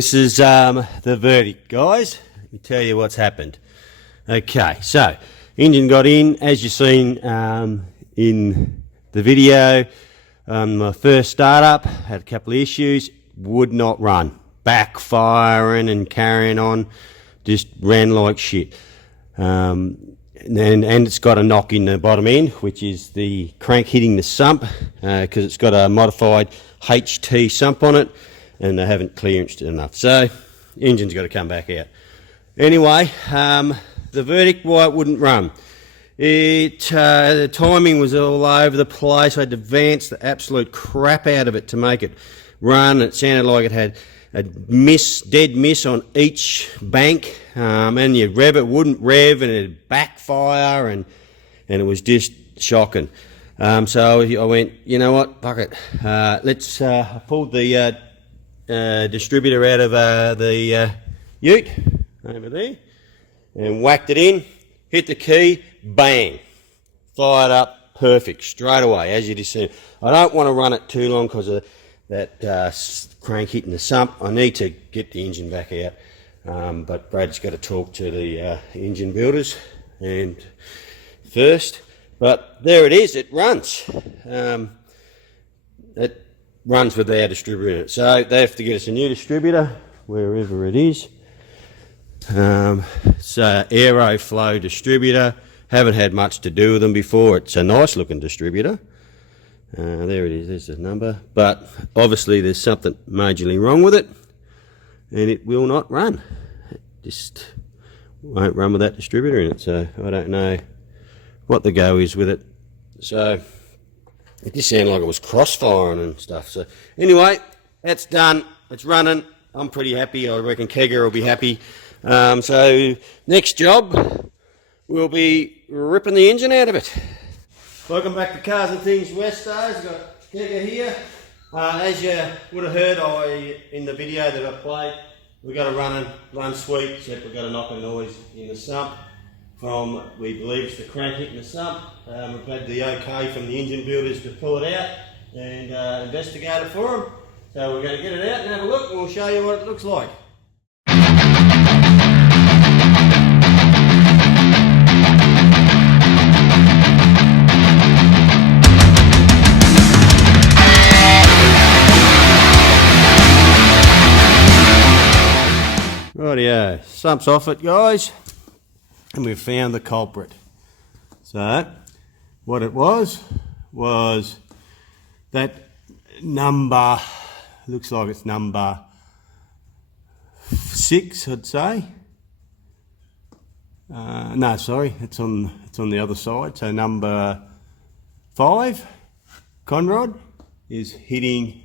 This is the verdict, guys. Let me tell you what's happened. Okay, so engine got in, as you've seen in the video. My first startup had a couple of issues, would not run, backfiring and carrying on, just ran like shit. And it's got a knock in the bottom end, which is the crank hitting the sump, because it's got a modified HT sump on it, and they haven't clearanced it enough. So, engine's got to come back out. Anyway, the verdict why it wouldn't run. The timing was all over the place. I had to advance the absolute crap out of it to make it run. It sounded like it had a dead miss on each bank, and you rev it, wouldn't rev, and it'd backfire, and it was just shocking. So I went, you know what, fuck it. I pulled the distributor out of the ute over there and whacked it in, hit the key, bang, fired up, perfect, straight away, as you just seen. I don't want to run it too long because of that crank hitting the sump. I need to get the engine back out, but Brad's got to talk to the engine builders and first. But there it is, it runs. It runs with our distributor in it. So they have to get us a new distributor, wherever it is. It's an Aeroflow distributor. Haven't had much to do with them before. It's a nice looking distributor. There it is, there's the number. But obviously there's something majorly wrong with it, and it will not run. It just won't run with that distributor in it, so I don't know what the go is with it. So it just sounded like it was crossfiring and stuff. So anyway, that's done, it's running. I'm pretty happy. I reckon Kegger will be happy. So next job, we'll be ripping the engine out of it. Welcome back to Cars and Things Westos. Got Kegger here. As you would have heard in the video that I played, we've got a run sweep, except we've got a knock of noise in the sump from, we believe it's the crank hitting the sump. We've had the okay from the engine builders to pull it out and investigate it for them. So we're going to get it out and have a look, and we'll show you what it looks like. Rightio, sump's off it, guys, and we've found the culprit. So what it was that number, looks like it's number 6, I'd say. No, sorry, it's on the other side. So number 5, conrod, is hitting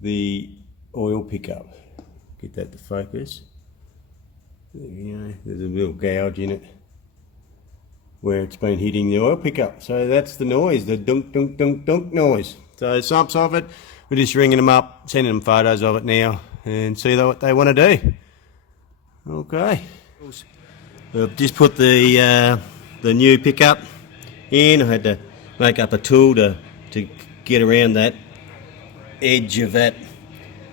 the oil pickup. Get that to focus. You know, there's a little gouge in it where it's been hitting the oil pickup. So that's the noise, the dunk, dunk, dunk, dunk noise. So sump's of it. We're just ringing them up, sending them photos of it now, and see what they want to do. Okay. I've just put the new pickup in. I had to make up a tool to get around that edge of that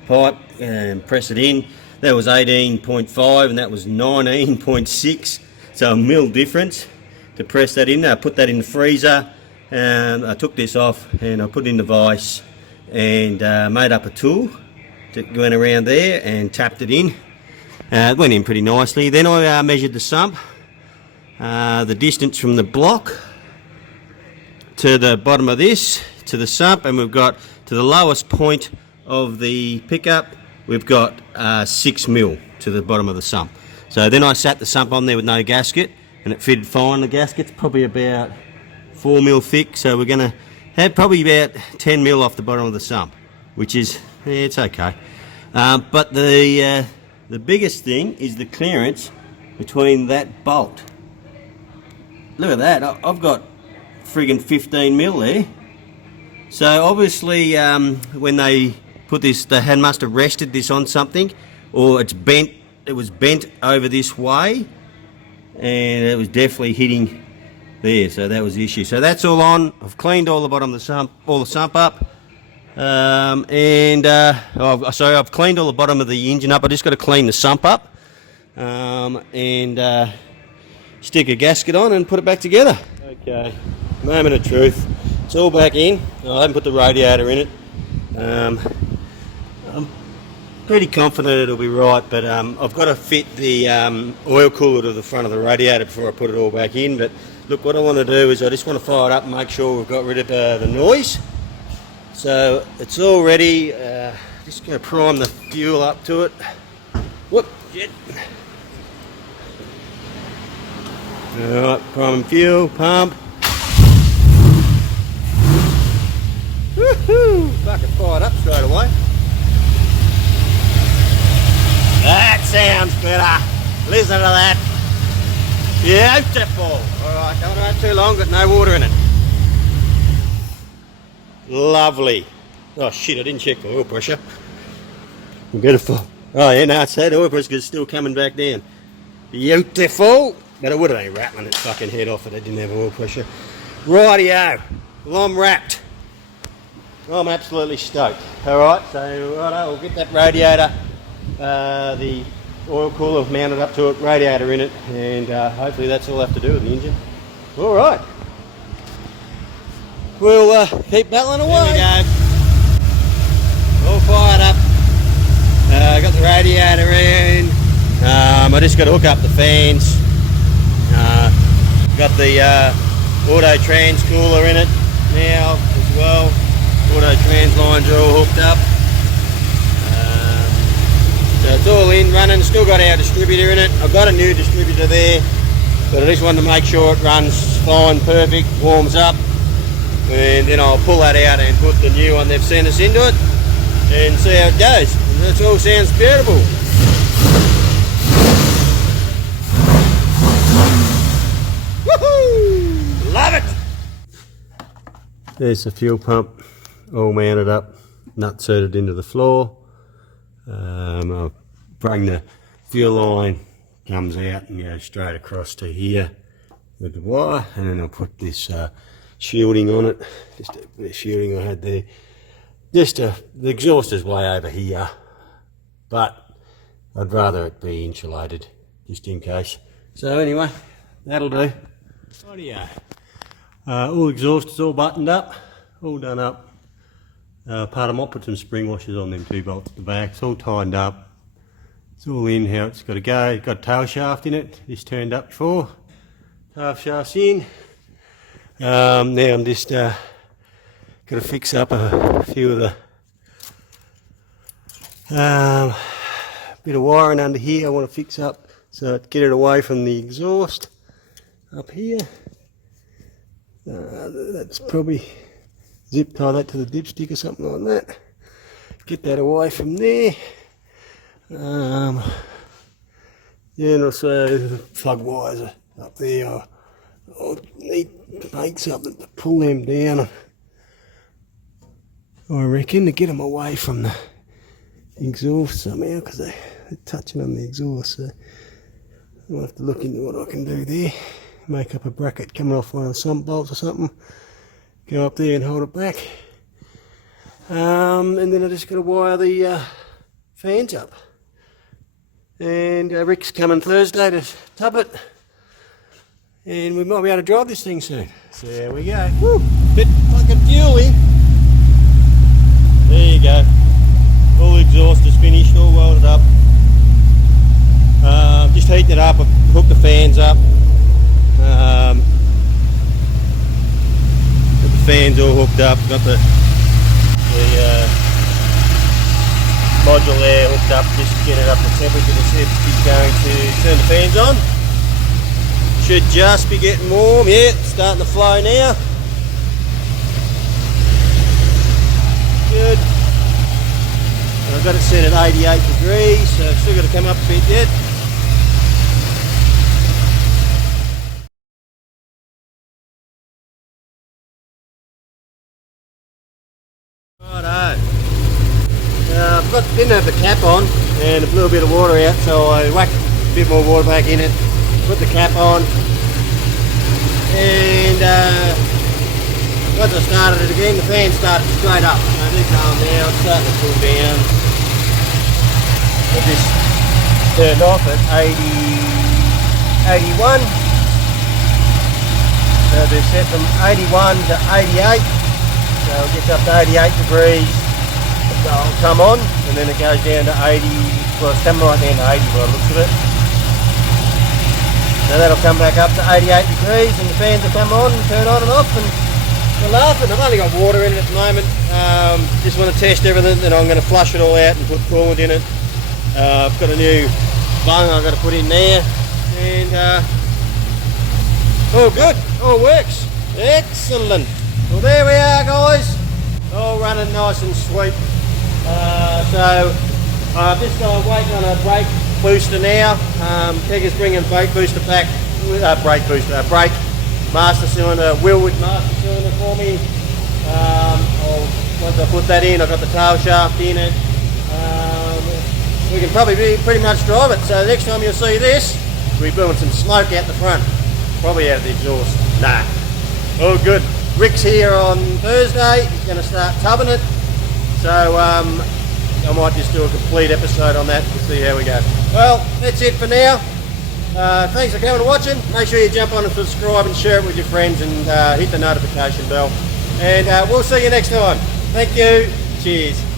pipe and press it in. That was 18.5 and that was 19.6, so a mil difference to press that in. I put that in the freezer, and I took this off and I put it in the vise and made up a tool that went around there and tapped it in. It went in pretty nicely. Then I measured the sump, the distance from the block to the bottom of this to the sump, and we've got to the lowest point of the pickup, we've got 6 mil to the bottom of the sump. So then I sat the sump on there with no gasket, and it fitted fine. The gasket's probably about 4 mil thick, so we're going to have probably about 10 mil off the bottom of the sump, which is, it's okay. But the biggest thing is the clearance between that bolt. Look at that, I've got friggin' 15 mil there. So obviously when they put this, they must have rested this on something, or it's bent. It was bent over this way, and it was definitely hitting there. So that was the issue. So that's all on. I've cleaned all the bottom of the sump, all the sump up, So I've cleaned all the bottom of the engine up. I just got to clean the sump up and stick a gasket on and put it back together. Okay, moment of truth. It's all back in. I haven't put the radiator in it. I'm pretty confident it'll be right, but I've got to fit the oil cooler to the front of the radiator before I put it all back in. But look, what I want to do is I just want to fire it up and make sure we've got rid of the noise. So it's all ready. Just going to prime the fuel up to it. Whoop, shit. Alright, prime fuel, pump. Woohoo! Fucking fired up straight away. That sounds better. Listen to that. Beautiful. Alright, don't run too long, got no water in it. Lovely. Oh shit, I didn't check the oil pressure. Beautiful. Oh yeah, no, it's that oil pressure is still coming back down. Beautiful. But it would have been rattling its fucking head off if it didn't have oil pressure. Rightio. Well, I'm wrapped. I'm absolutely stoked. Alright, so righto, we'll get that radiator, the oil cooler mounted up to it, radiator in it, and hopefully that's all I have to do with the engine. Alright. We'll keep battling away. There we go. All fired up. Got the radiator in. I just got to hook up the fans. Got the auto trans cooler in it now as well. Auto trans lines are all hooked up. So it's all in, running. Still got our distributor in it. I've got a new distributor there, but I just wanted to make sure it runs fine, perfect, warms up, and then I'll pull that out and put the new one they've sent us into it and see how it goes. And that all sounds beautiful. Woohoo! Love it! There's the fuel pump all mounted up, nut suited into the floor. I'll bring the fuel line, comes out and goes straight across to here with the wire, and then I'll put this shielding on it, just a bit of shielding I had there. The exhaust is way over here, but I'd rather it be insulated just in case. So anyway, that'll do. Rightio. All exhaust is all buttoned up, all done up. Part of my put some spring washers on them 2 bolts at the back. It's all tightened up. It's all in how it's got to go. It's got a tail shaft in it. This turned up before. Tail shaft's in. Now I'm just got to fix up a few of the bit of wiring under here. I want to fix up so get it away from the exhaust up here. That's probably zip tie that to the dipstick or something like that. Get that away from there. Yeah, and also the plug wires are up there. I'll need to make something to pull them down, I reckon, to get them away from the exhaust somehow, because they're touching on the exhaust. So I'll have to look into what I can do there. Make up a bracket coming off one of the sump bolts or something. Go up there and hold it back. And then I just got to wire the fans up. And Rick's coming Thursday to tub it. And we might be able to drive this thing soon. So there we go. Woo! Bit fucking fuely. There you go. All the exhaust is finished, all welded up. Just heating it up, I hooked the fans up. Got the fans all hooked up, got the module there hooked up just to get it up to temperature to see if it's going to turn the fans on. Should just be getting warm, yeah, it's starting to flow now. Good. And I've got it set at 88 degrees, so I've still got to come up a bit yet. Righto. Didn't have the cap on and a little bit of water out, so I whacked a bit more water back in it, put the cap on, and once I started it again, the fan started straight up. I do calm down, it's starting to cool down. I just turned off at 81. So they set from 81 to 88. So it gets up to 88 degrees. So it'll come on, and then it goes down to 80. Well, it's coming right down to 80 by the looks of it. So that'll come back up to 88 degrees, and the fans will come on and turn on and off. And we're laughing. I've only got water in it at the moment. Just want to test everything, and I'm going to flush it all out and put coolant in it. I've got a new bung I've got to put in there, and all good, all works. Excellent. Well, there we are, guys. All running nice and sweet. So I've just got to wait on a brake booster now. Kegger's bringing brake booster back, brake master cylinder, Willwood master cylinder for me. Once I put that in, I've got the tail shaft in it. We can probably pretty much drive it. So the next time you'll see this, we'll be blowing some smoke out the front. Probably out of the exhaust. Nah. All good. Rick's here on Thursday. He's going to start tubbing it. So I might just do a complete episode on that to see how we go. Well, that's it for now. Thanks for coming and watching. Make sure you jump on and subscribe and share it with your friends, and hit the notification bell. And we'll see you next time. Thank you. Cheers.